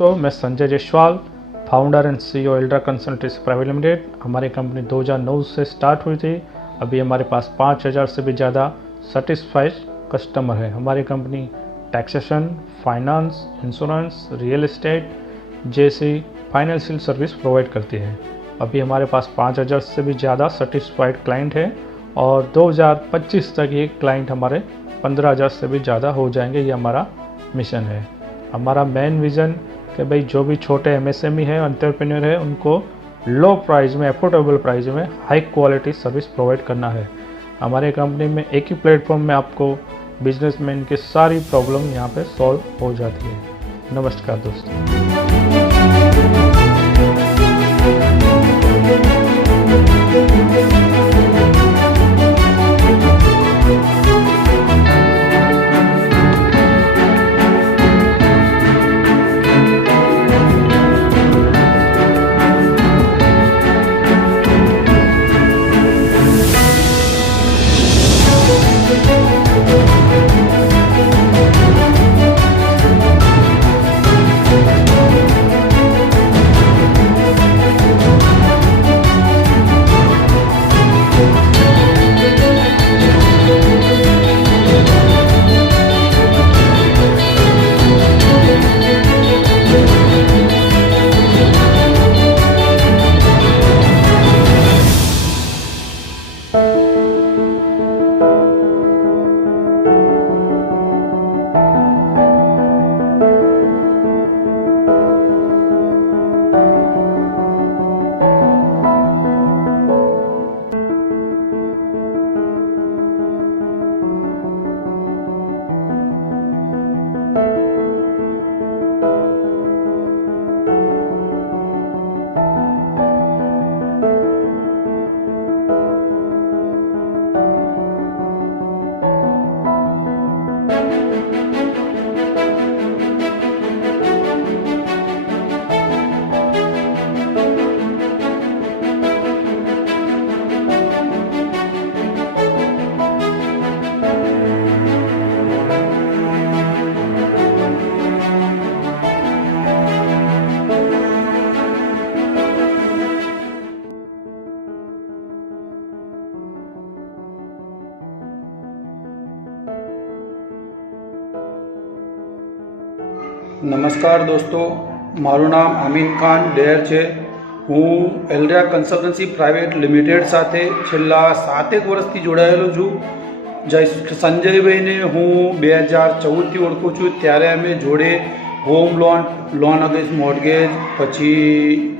दोस्तों, मैं Sanjay Jaiswal, founder and CEO Eldra consultancy private limited. हमारी कंपनी 2009 से स्टार्ट हुई थी। अभी हमारे पास 5000 से भी ज़्यादा सेटिस्फाइड कस्टमर है। हमारी company taxation, finance, insurance, real estate जैसी फाइनेंशियल सर्विस प्रोवाइड करती है। अभी हमारे पास 5000 से भी ज़्यादा सेटिस्फाइड क्लाइंट है और 2025 तक ये क्लाइंट हमारे 15000 से भी ज़्यादा हो जाएंगे। ये हमारा मिशन है। हमारा मेन विज़न कि भाई जो भी छोटे एमएसएमई है, एंटरप्रेन्योर है, उनको लो प्राइस में, अफोर्डेबल प्राइस में हाई क्वालिटी सर्विस प्रोवाइड करना है। हमारे कंपनी में एक ही प्लेटफॉर्म में आपको बिजनेसमैन की सारी प्रॉब्लम यहाँ पे सॉल्व हो जाती है। नमस्कार दोस्तों। નમસ્કાર દોસ્તો, મારું નામ અમીન ખાન ડેર છે. હું એલ્ડ્રા કન્સલ્ટન્સી પ્રાઇવેટ લિમિટેડ સાથે છેલ્લા 7 વર્ષથી જોડાયેલો છું. સંજયભાઈને હું 2014થી ઓળખું છું. ત્યારે અમે જોડે હોમ લોન અગેન્સ્ટ મોર્ગેજ, પછી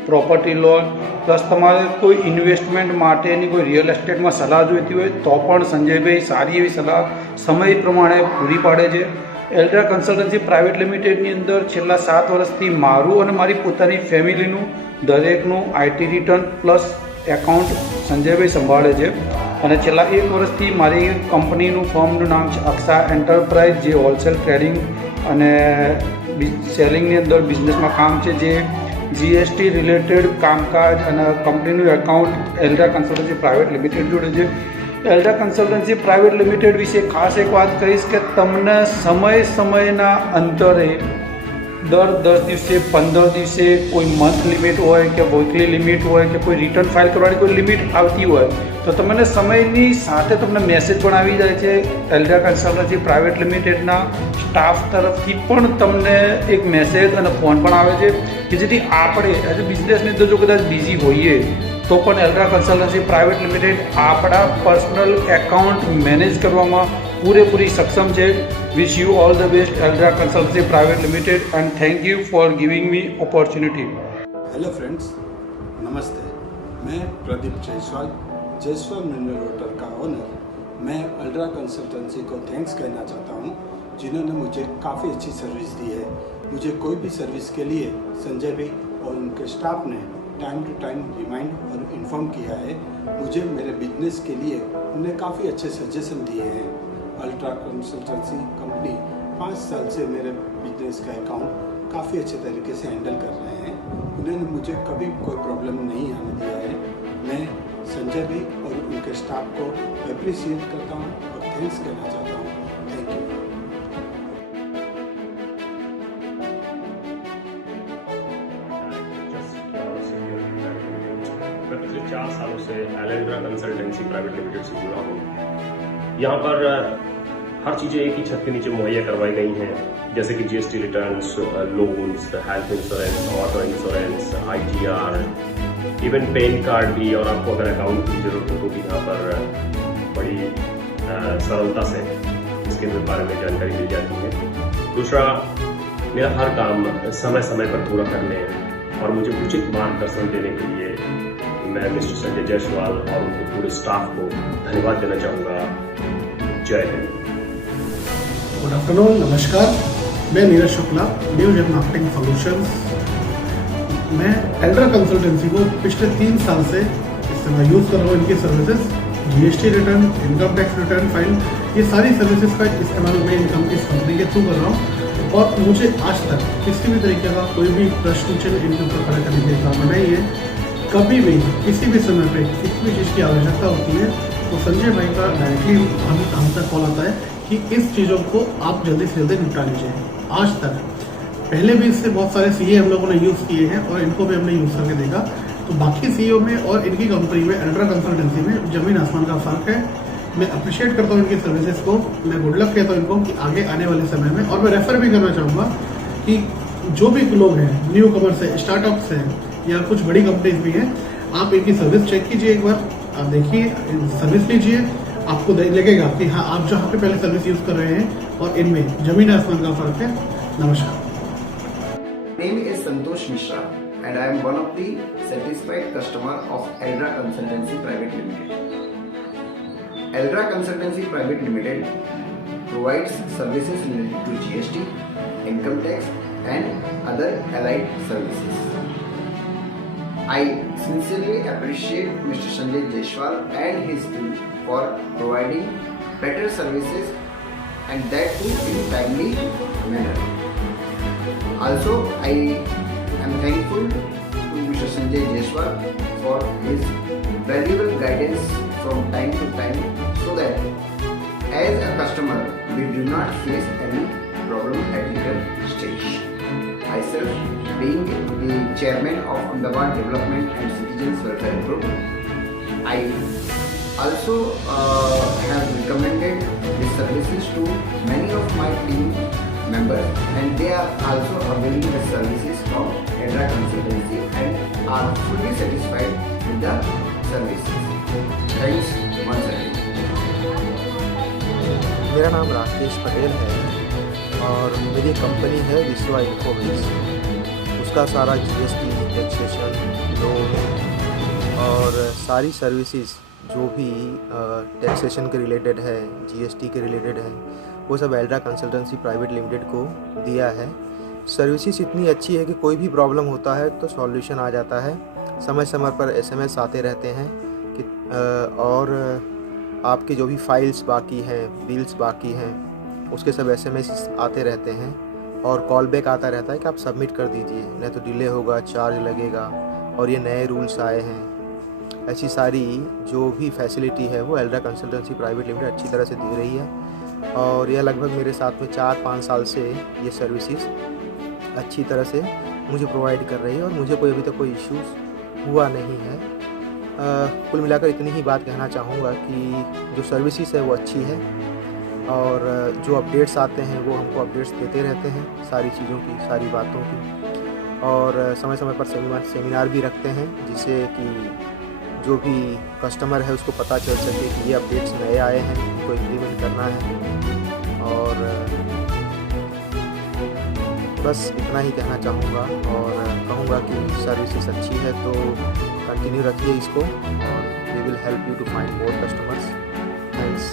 પ્રોપર્ટી લોન, પ્લસ તમારે કોઈ ઇન્વેસ્ટમેન્ટ માટેની કોઈ રિયલ એસ્ટેટમાં સલાહ જોઈતી હોય તો પણ સંજયભાઈ સારી એવી સલાહ સમય પ્રમાણે પૂરી પાડે છે. એલ્ડ્રા કન્સલ્ટન્સી પ્રાઇવેટ લિમિટેડની અંદર છેલ્લા 7 વર્ષથી મારું અને મારી પોતાની ફેમિલીનું દરેકનું આઈટી રિટર્ન પ્લસ એકાઉન્ટ સંજયભાઈ સંભાળે છે. અને છેલ્લા 1 વર્ષથી મારી કંપનીનું ફર્મનું નામ છે અક્ષા એન્ટરપ્રાઇઝ, જે હોલસેલ ટ્રેડિંગ અને સેલિંગની અંદર બિઝનેસમાં કામ છે, જે જીએસટી રિલેટેડ કામકાજ અને કંપનીનું એકાઉન્ટ એલ્ડ્રા કન્સલ્ટન્સી પ્રાઇવેટ લિમિટેડ જોડે છે. એલ્ડ્રા કન્સલ્ટન્સી પ્રાઇવેટ લિમિટેડ વિશે ખાસ એક વાત કહીશ કે તમને સમયના અંતરે દર 10 દિવસે, 15 દિવસે કોઈ મંથ લિમિટ હોય કે વીકલી લિમિટ હોય કે કોઈ રિટર્ન ફાઇલ કરવાની કોઈ લિમિટ આવતી હોય તો તમને સમયની સાથે તમને મેસેજ પણ આવી જાય છે. એલ્ડ્રા કન્સલ્ટન્સી પ્રાઇવેટ લિમિટેડના સ્ટાફ તરફથી પણ તમને એક મેસેજ અને ફોન પણ આવે છે કે જેથી આપણે એઝ અ બિઝનેસની અંદર જો કદાચ બિઝી હોઈએ તો પણ એલ્ડ્રા કન્સલ્ટન્સી પ્રાઇવેટ લિમિટેડ આપણા પર્સનલ એકાઉન્ટ મેનેજ કરવામાં પૂરેપૂરી સક્ષમ છે. Wish you all the best Eldra consultancy private limited and thank you for giving me opportunity. Hello friends, नमस्ते. मैं प्रदीप जायसवाल मिनरल वाटर का ओनर. मैं एल्ड्रा कन्सल्टेंसी को थैंक्स कहना चाहता हूँ, जिन्होंने मुझे काफ़ी अच्छी सर्विस दी है. मुझे कोई भी सर्विस के लिए संजय भाई और उनके स्टाफ ने टाइम टू टाइम रिमाइंड और इन्फॉर्म किया है. मुझे मेरे बिजनेस के लिए उन्हें काफ़ी अच्छे सजेशन दिए हैं. एल्ड्रा कन्सल्टेंसी कंपनी 5 साल से मेरे बिजनेस का अकाउंट काफ़ी अच्छे तरीके से हैंडल कर रहे हैं. उन्होंने मुझे कभी कोई प्रॉब्लम नहीं आने दिया है. मैं संजय भाई और उनके स्टाफ को अप्रिशिएट करता हूँ और थैंक्स कहना चाहता हूँ. Thank you. मैं पिछले 4 सालों से एल्ड्रा कंसल्टेंसी प्राइवेट लिमिटेड से जुड़ा हूँ. यहाँ पर हर चीज़ें एक ही छत के नीचे मुहैया करवाई गई हैं, जैसे कि GST returns, loans, health insurance, auto insurance, ITR, even pan card भी. और आपको अगर अकाउंट की ज़रूरत हो तो भी यहाँ पर बड़ी सरलता से इसके बारे में जानकारी मिल जाती है. दूसरा, मेरा हर काम समय समय पर पूरा करने और मुझे उचित मार्गदर्शन देने के लिए मैं मिस्टर संजय जायसवाल और उनके पूरे स्टाफ को धन्यवाद देना चाहूँगा. जय हिंद. गुड आफ्टरनून, नमस्कार. मैं Neeraj Shukla, new gen marketing solutions. मैं एल्ड्रा कंसल्टेंसी को पिछले 3 साल से यूज़ कर रहा हूँ. इनकी services, GST return, income tax return file, ये सारी सर्विसेज का इस्तेमाल मैं इस कंपनी के थ्रू कर रहा हूँ. और मुझे आज तक किसी भी तरीके का कोई भी प्रश्न चिन्ह इनके ऊपर खड़ा करने के काम नहीं है. कभी भी किसी भी समय पे किसी भी चीज़ की आवश्यकता होती है तो संजय भाई का डायरेक्टली हम तक कॉल आता है कि इस चीज़ों को आप जल्दी से जल्दी निपटा लीजिए. आज तक पहले भी इससे बहुत सारे सीए हम लोगों ने यूज़ किए हैं और इनको भी हमने यूज़ करके देखा. तो बाकी सीईओ में और इनकी कंपनी में, एल्ड्रा कंसल्टेंसी में ज़मीन आसमान का फ़र्क है. मैं अप्रिशिएट करता हूँ इनकी सर्विसेज को. मैं गुड लक कहता हूँ इनको कि आगे आने वाले समय में. और मैं रेफ़र भी करना चाहूँगा कि जो भी लोग हैं, न्यू कमर्स है, स्टार्टअप्स हैं या कुछ बड़ी कंपनीज भी हैं, आप इनकी सर्विस चेक कीजिए एक बार. आप देखिए, सर्विस लीजिए, आपको लगेगा कि हाँ, आप जहाँ पे पहले सर्विस यूज़ कर रहे हैं और इनमें ज़मीन आसमान का फ़र्क है. नमस्कार. Name is Santosh Mishra and I am one of the satisfied customer of Eldra Consultancy Private Limited. Eldra Consultancy Private Limited provides services related to GST, income tax and other allied services. I sincerely appreciate Mr. Sanjay Jaiswal and his team for providing better services and that too in timely manner. Also, I am thankful to Mr. Sanjay Jaiswal for his valuable guidance from time to time so that as a customer we do not face any problem at later stage. Myself, being the chairman of Ahmedabad Development and Citizens Welfare Group, I also have recommended these services to many of my team members, and they are also availing the services from Eldra Consultancy and are fully satisfied with the services. Thanks once again. मेरा नाम राकेश पटेल है और मेरी company है विश्वा इन्फोबिस। उसका सारा GST, taxation, loan और सारी सर्विसेज जो भी टैक्सेशन के रिलेटेड है, जीएसटी के रिलेटेड है, वो सब एल्ड्रा कंसल्टेंसी प्राइवेट लिमिटेड को दिया है। सर्विसेज इतनी अच्छी है कि कोई भी प्रॉब्लम होता है तो सॉल्यूशन आ जाता है। समय समय पर एसएमएस आते रहते हैं कि और आपके जो भी फाइल्स बाकी हैं, बिल्स बाकी हैं, उसके सब एसएमएस आते रहते हैं और कॉल बैक आता रहता है कि आप सबमिट कर दीजिए, नहीं तो डिले होगा, चार्ज लगेगा और ये नए रूल्स आए हैं। ऐसी सारी जो भी फैसिलिटी है वो एल्ड्रा कंसल्टेंसी प्राइवेट लिमिटेड अच्छी तरह से दे रही है और यह लगभग मेरे साथ में 4-5 साल से ये सर्विसेज अच्छी तरह से मुझे प्रोवाइड कर रही है और मुझे कोई अभी तक कोई इश्यूज़ हुआ नहीं है। कुल मिलाकर इतनी ही बात कहना चाहूँगा कि जो सर्विसेज है वो अच्छी है और जो अपडेट्स आते हैं वो हमको अपडेट्स देते रहते हैं सारी चीज़ों की, सारी बातों की, और समय समय पर सेमिनार भी रखते हैं जिससे कि जो भी कस्टमर है उसको पता चल सके कि ये अपडेट्स नए आए हैं, इनको इम्प्लीमेंट करना है। और बस इतना ही कहना चाहूँगा और कहूँगा कि सर्विसेज अच्छी है तो कंटिन्यू रखिए इसको और we will help you to find more customers. Thanks.